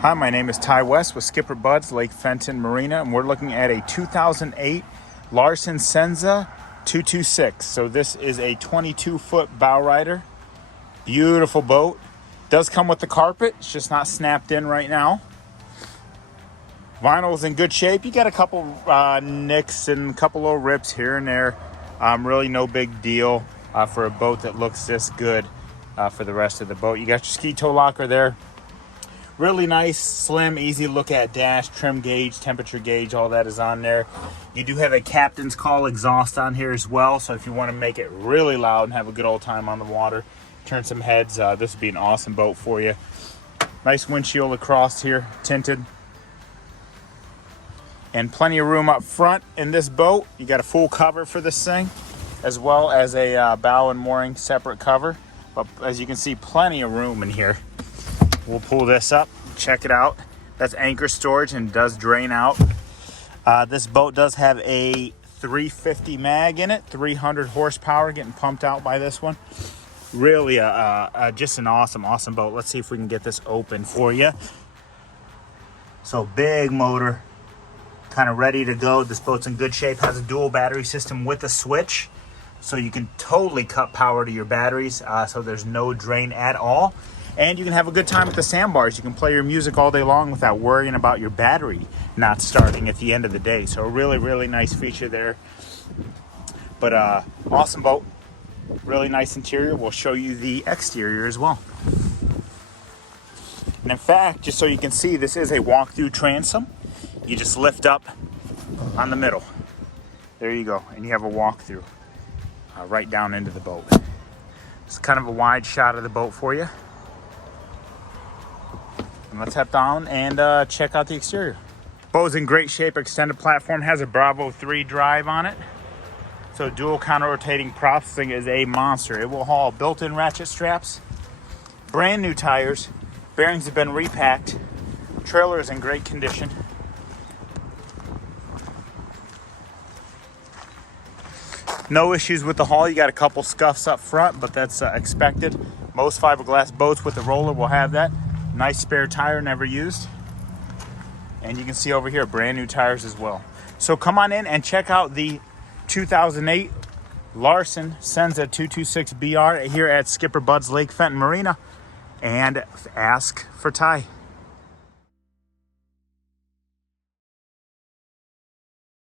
Hi, my name is Ty West with SkipperBud's Lake Fenton Marina, and we're looking at a 2008 Larson Senza 226. So this is a 22-foot bow rider. Beautiful boat. Does come with the carpet. It's just not snapped in right now. Vinyl is in good shape. You got a couple nicks and a couple little rips here and there. Really no big deal for a boat that looks this good for the rest of the boat. You got your ski toe locker there. Really nice, slim, easy look at dash, trim gauge, temperature gauge, all that is on there. You do have a captain's call exhaust on here as well, so if you want to make it really loud and have a good old time on the water, turn some heads, this would be an awesome boat for you. Nice windshield across here, tinted. And plenty of room up front in this boat. You got a full cover for this thing, as well as a bow and mooring separate cover. But as you can see, plenty of room in here. We'll pull this up, check it out. That's anchor storage and does drain out. This boat does have a 350 mag in it, 300 horsepower getting pumped out by this one. Really just an awesome boat. Let's see if we can get this open for you. So big motor, kind of ready to go. This boat's in good shape, has a dual battery system with a switch. So you can totally cut power to your batteries, so there's no drain at all. And you can have a good time with the sandbars. You can play your music all day long without worrying about your battery not starting at the end of the day. So a really nice feature there. But awesome boat, really nice interior. We'll show you the exterior as well. And in fact, just so you can see, this is a walk-through transom. You just lift up on the middle. There you go, and you have a walk-through right down into the boat. It's kind of a wide shot of the boat for you. And let's head down and check out the exterior. Boat's in great shape. Extended platform, has a Bravo 3 drive on it. So dual counter-rotating props. This thing is a monster. It will haul built-in ratchet straps, brand new tires, bearings have been repacked, trailer is in great condition. No issues with the haul. You got a couple scuffs up front, but that's expected. Most fiberglass boats with the roller will have that. Nice spare tire, never used. And you can see over here, brand new tires as well. So come on in and check out the 2008 Larson Senza 226BR here at SkipperBud's Lake Fenton Marina. And ask for Ty.